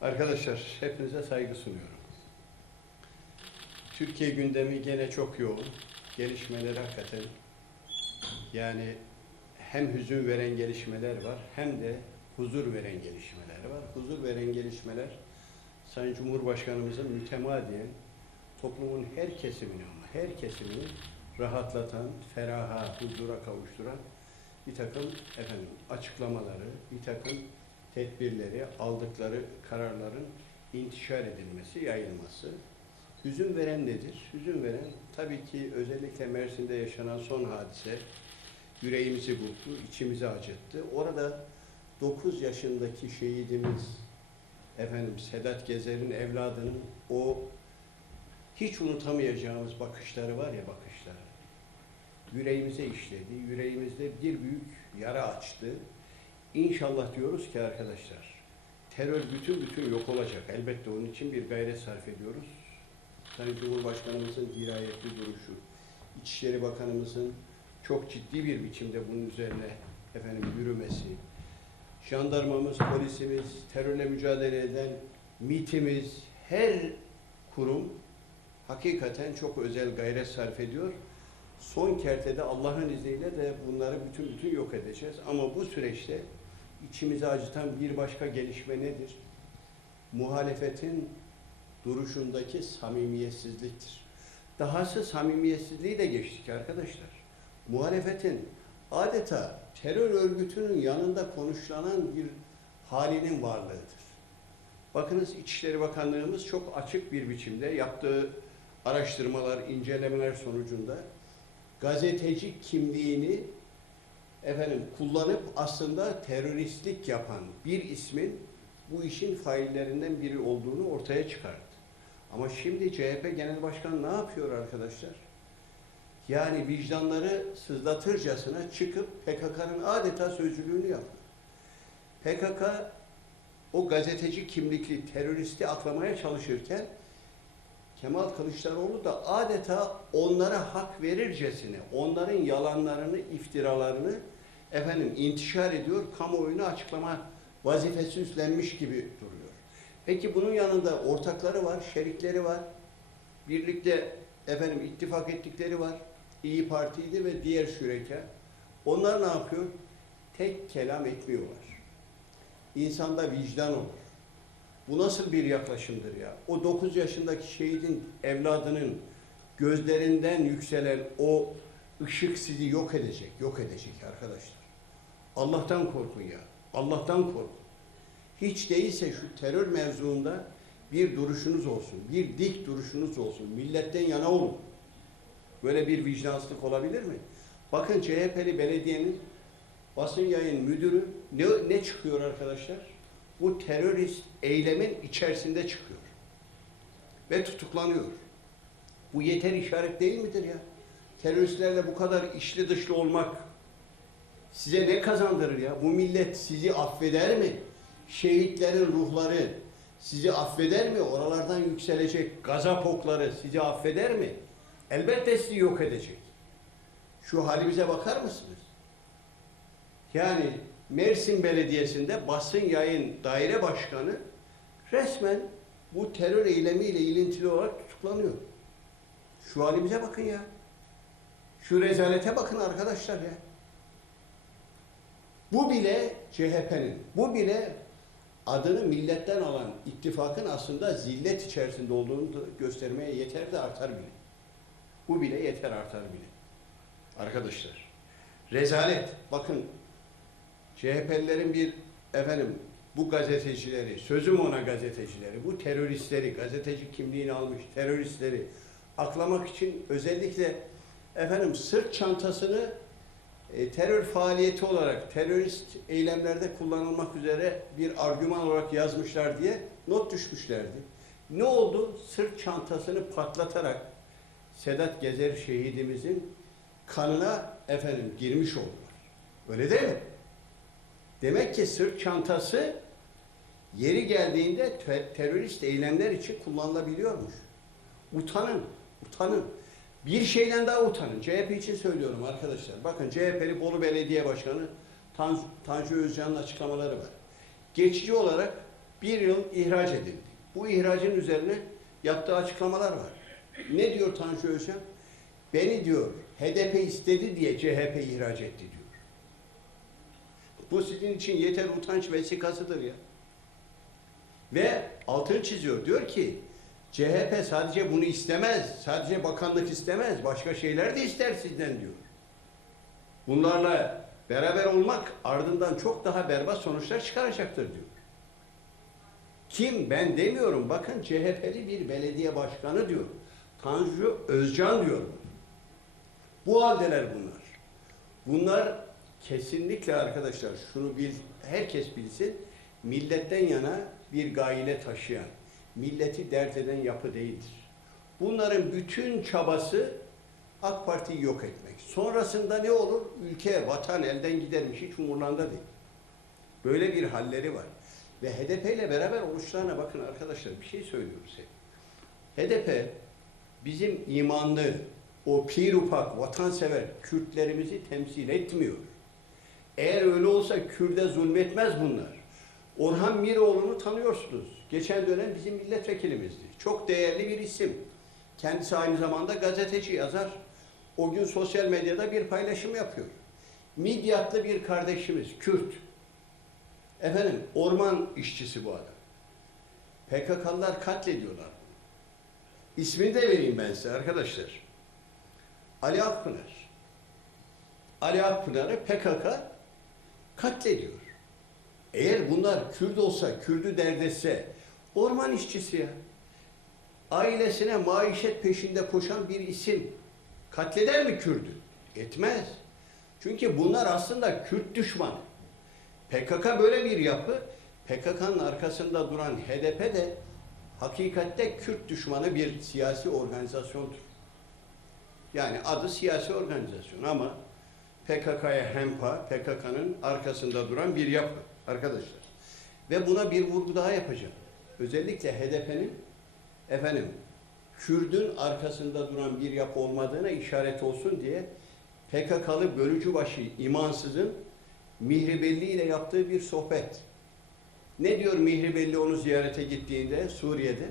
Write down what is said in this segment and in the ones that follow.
Arkadaşlar hepinize saygı sunuyorum. Türkiye gündemi gene çok yoğun. Gelişmeler hakikaten yani hem hüzün veren gelişmeler var hem de huzur veren gelişmeler var. Huzur veren gelişmeler Sayın Cumhurbaşkanımızın mütemadiyen toplumun her kesimini ama her kesimini rahatlatan, feraha, huzura kavuşturan bir takım efendim açıklamaları, bir takım tedbirleri, aldıkları kararların intişar edilmesi, yayılması. Hüzün veren nedir? Hüzün veren tabii ki özellikle Mersin'de yaşanan son hadise yüreğimizi burktu, içimizi acıttı. Orada 9 yaşındaki şehidimiz efendim Sedat Gezer'in evladının o hiç unutamayacağımız bakışları var ya bakışları. Yüreğimize işledi, yüreğimizde bir büyük yara açtı. İnşallah diyoruz ki arkadaşlar, terör bütün bütün yok olacak. Elbette onun için bir gayret sarf ediyoruz. Sayın Cumhurbaşkanımızın dirayetli duruşu, İçişleri Bakanımızın çok ciddi bir biçimde bunun üzerine efendim yürümesi, jandarmamız, polisimiz, terörle mücadele eden MİT'imiz, her kurum hakikaten çok özel gayret sarf ediyor. Son kertede Allah'ın izniyle de bunları bütün bütün yok edeceğiz. Ama bu süreçte içimizi acıtan bir başka gelişme nedir? Muhalefetin duruşundaki samimiyetsizliktir. Dahası samimiyetsizliği de geçtik arkadaşlar. Muhalefetin adeta terör örgütünün yanında konuşlanan bir halinin varlığıdır. Bakınız İçişleri Bakanlığımız çok açık bir biçimde yaptığı araştırmalar, incelemeler sonucunda gazeteci kimliğini efendim kullanıp aslında teröristlik yapan bir ismin bu işin faillerinden biri olduğunu ortaya çıkarttı. Ama şimdi CHP Genel Başkanı ne yapıyor arkadaşlar? Yani vicdanları sızlatırcasına çıkıp PKK'nın adeta sözcülüğünü yapıyor. PKK o gazeteci kimlikli teröristi aklamaya çalışırken Kemal Kılıçdaroğlu da adeta onlara hak verircesine, onların yalanlarını, iftiralarını efendim intişar ediyor, kamuoyuna açıklama vazifesi üstlenmiş gibi duruyor. Peki bunun yanında ortakları var, şerikleri var. Birlikte efendim ittifak ettikleri var. İyi Parti'ydi ve diğer şüreka. Onlar ne yapıyor? Tek kelam etmiyorlar. İnsanda vicdan olur. Bu nasıl bir yaklaşımdır ya? O 9 yaşındaki şehidin evladının gözlerinden yükselen o ışık sizi yok edecek, yok edecek arkadaşlar. Allah'tan korkun ya. Allah'tan korkun. Hiç değilse şu terör mevzuunda bir duruşunuz olsun, bir dik duruşunuz olsun. Milletten yana olun. Böyle bir vicdansızlık olabilir mi? Bakın CHP'li belediyenin basın yayın müdürü ne, ne çıkıyor arkadaşlar? Bu terörist eylemin içerisinde çıkıyor. Ve tutuklanıyor. Bu yeter işaret değil midir ya? Teröristlerle bu kadar içli dışlı olmak size ne kazandırır ya? Bu millet sizi affeder mi? Şehitlerin ruhları sizi affeder mi? Oralardan yükselecek gazap okları sizi affeder mi? Elbette sizi yok edecek. Şu halimize bakar mısınız? Yani Mersin Belediyesi'nde basın yayın daire başkanı resmen bu terör eylemiyle ilintili olarak tutuklanıyor. Şu halimize bakın ya. Şu rezalete bakın arkadaşlar ya. Bu bile CHP'nin, bu bile adını milletten alan ittifakın aslında zillet içerisinde olduğunu göstermeye yeter de artar bile. Bu bile yeter artar bile. Arkadaşlar, rezalet. Bakın CHP'lilerin bir efendim bu gazetecileri, sözüm ona gazetecileri, bu teröristleri, gazeteci kimliğini almış teröristleri aklamak için özellikle efendim sırt çantasını e, terör faaliyeti olarak terörist eylemlerde kullanılmak üzere bir argüman olarak yazmışlar diye not düşmüşlerdi. Ne oldu? Sırt çantasını patlatarak Sedat Gezer şehidimizin kanına efendim girmiş oldular. Öyle değil mi? Demek ki sırt çantası yeri geldiğinde te- terörist eylemler için kullanılabiliyormuş. Utanın, utanın. Bir şeyden daha utanın. CHP için söylüyorum arkadaşlar. Bakın CHP'li Bolu Belediye Başkanı Tan Tanju Özcan'ın açıklamaları var. Geçici olarak bir yıl ihraç edildi. Bu ihracın üzerine yaptığı açıklamalar var. Ne diyor Tanju Özcan? Beni diyor HDP istedi diye CHP ihraç etti diyor. Bu sizin için yeter utanç vesikasıdır ya. Ve altını çiziyor. Diyor ki CHP sadece bunu istemez. Sadece bakanlık istemez. Başka şeyler de ister sizden diyor. Bunlarla beraber olmak ardından çok daha berbat sonuçlar çıkaracaktır diyor. Kim? Ben demiyorum. Bakın CHP'li bir belediye başkanı diyor. Tanju Özcan diyor. Bu haldeler bunlar. Bunlar kesinlikle arkadaşlar şunu bil, herkes bilsin. Milletten yana bir gaile taşıyan, milleti dert eden yapı değildir. Bunların bütün çabası AK Parti'yi yok etmek. Sonrasında ne olur? Ülke, vatan elden gidermiş hiç umurlarında değil. Böyle bir halleri var. Ve HDP ile beraber oluşlarına bakın arkadaşlar bir şey söylüyoruz hep. HDP bizim imanlı, o pir upak, vatansever Kürtlerimizi temsil etmiyor. Eğer öyle olsa Kürt'e zulmetmez bunlar. Orhan Miroğlu'nu tanıyorsunuz. Geçen dönem bizim milletvekilimizdi. Çok değerli bir isim. Kendisi aynı zamanda gazeteci yazar. O gün sosyal medyada bir paylaşım yapıyor. Midyatlı bir kardeşimiz, Kürt. Efendim, orman işçisi bu adam. PKK'lılar katlediyorlar. İsmini de vereyim ben size arkadaşlar. Ali Akpınar. Ali Akpınar'ı PKK katlediyor. Eğer bunlar Kürt olsa, Kürdü derdetse, orman işçisi ya. Ailesine maişet peşinde koşan bir isim. Katleder mi Kürdü? Etmez. Çünkü bunlar aslında Kürt düşmanı. PKK böyle bir yapı. PKK'nın arkasında duran HDP de hakikatte Kürt düşmanı bir siyasi organizasyondur. Yani adı siyasi organizasyon ama PKK'ya hempa, PKK'nın arkasında duran bir yapı arkadaşlar. Ve buna bir vurgu daha yapacağım. Özellikle HDP'nin efendim Kürdün arkasında duran bir yapı olmadığına işaret olsun diye PKK'lı bölücü başı imansızın Mihribelli ile yaptığı bir sohbet. Ne diyor Mihribelli onu ziyarete gittiğinde Suriye'de?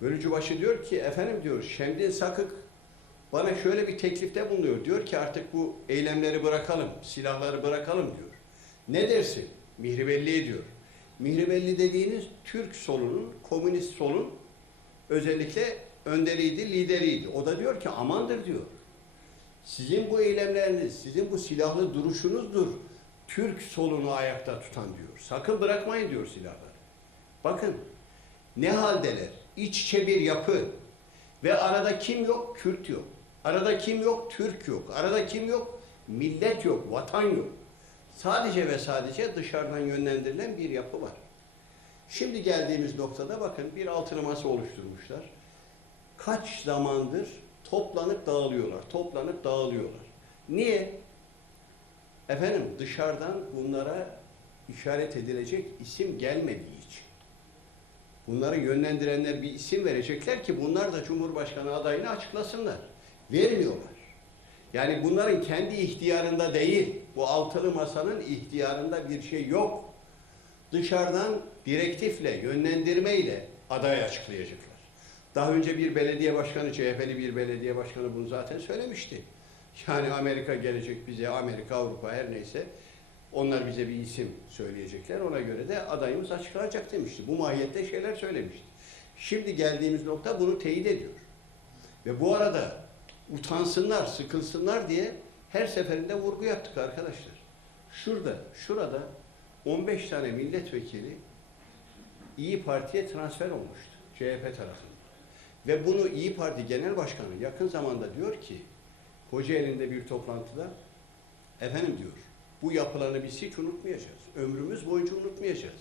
Bölücübaşı diyor ki efendim diyor Şemdin Sakık bana şöyle bir teklifte bulunuyor. Diyor ki artık bu eylemleri bırakalım, silahları bırakalım diyor. Ne dersin? Mihribelli diyor. Mihribelli dediğiniz Türk solunun, komünist solun özellikle önderiydi, lideriydi. O da diyor ki amandır diyor. Sizin bu eylemleriniz, sizin bu silahlı duruşunuzdur Türk solunu ayakta tutan diyor. Sakın bırakmayın diyor silahları. Bakın ne haldeler? İç içe bir yapı. Ve arada kim yok? Kürt yok. Arada kim yok? Türk yok. Arada kim yok? Millet yok, vatan yok. Sadece ve sadece dışarıdan yönlendirilen bir yapı var. Şimdi geldiğimiz noktada bakın bir altını masa oluşturmuşlar. Kaç zamandır toplanıp dağılıyorlar, toplanıp dağılıyorlar. Niye? Efendim dışarıdan bunlara işaret edilecek isim gelmediği için. Bunları yönlendirenler bir isim verecekler ki bunlar da Cumhurbaşkanı adayını açıklasınlar. Vermiyorlar. Yani bunların kendi ihtiyarında değil, bu altılı masanın ihtiyarında bir şey yok. Dışarıdan direktifle, yönlendirmeyle aday açıklayacaklar. Daha önce bir belediye başkanı, CHP'li bir belediye başkanı bunu zaten söylemişti. Yani Amerika gelecek bize, Amerika, Avrupa her neyse onlar bize bir isim söyleyecekler. Ona göre de adayımız açıklanacak demişti. Bu mahiyette şeyler söylemişti. Şimdi geldiğimiz nokta bunu teyit ediyor. Ve bu arada utansınlar, sıkılsınlar diye her seferinde vurgu yaptık arkadaşlar. Şurada, şurada 15 tane milletvekili İyi Parti'ye transfer olmuştu CHP tarafından. Ve bunu İyi Parti Genel Başkanı yakın zamanda diyor ki Kocaeli'nde bir toplantıda efendim diyor bu yapılanı biz hiç unutmayacağız. Ömrümüz boyunca unutmayacağız.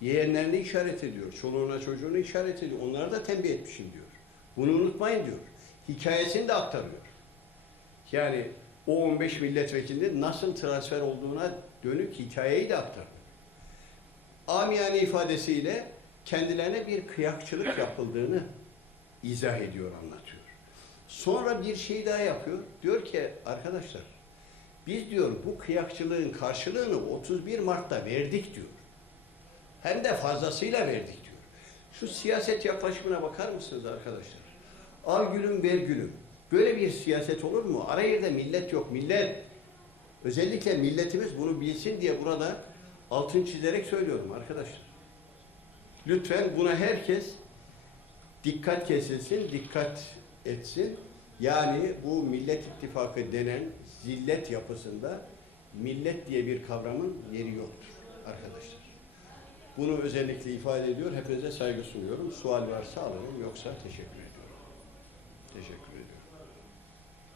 Yeğenlerini işaret ediyor. Çoluğuna çocuğunu işaret ediyor. Onlara da tembih etmişim diyor. Bunu unutmayın diyor. Hikayesini de aktarıyor. Yani o 15 milletvekilinin nasıl transfer olduğuna dönük hikayeyi de aktarıyor. Amiyane ifadesiyle kendilerine bir kıyakçılık yapıldığını izah ediyor, anlatıyor. Sonra bir şey daha yapıyor. Diyor ki arkadaşlar biz diyor bu kıyakçılığın karşılığını 31 Mart'ta verdik diyor. Hem de fazlasıyla verdik diyor. Şu siyaset yaklaşımına bakar mısınız arkadaşlar? Al gülüm ver gülüm. Böyle bir siyaset olur mu? Ara yerde millet yok. Millet özellikle milletimiz bunu bilsin diye burada altın çizerek söylüyorum arkadaşlar. Lütfen buna herkes dikkat kesilsin, dikkat etsin. Yani bu Millet İttifakı denen zillet yapısında millet diye bir kavramın yeri yoktur arkadaşlar. Bunu özellikle ifade ediyor. Hepinize saygı sunuyorum. Sual varsa alırım. Yoksa teşekkür ediyorum. Teşekkür ederim.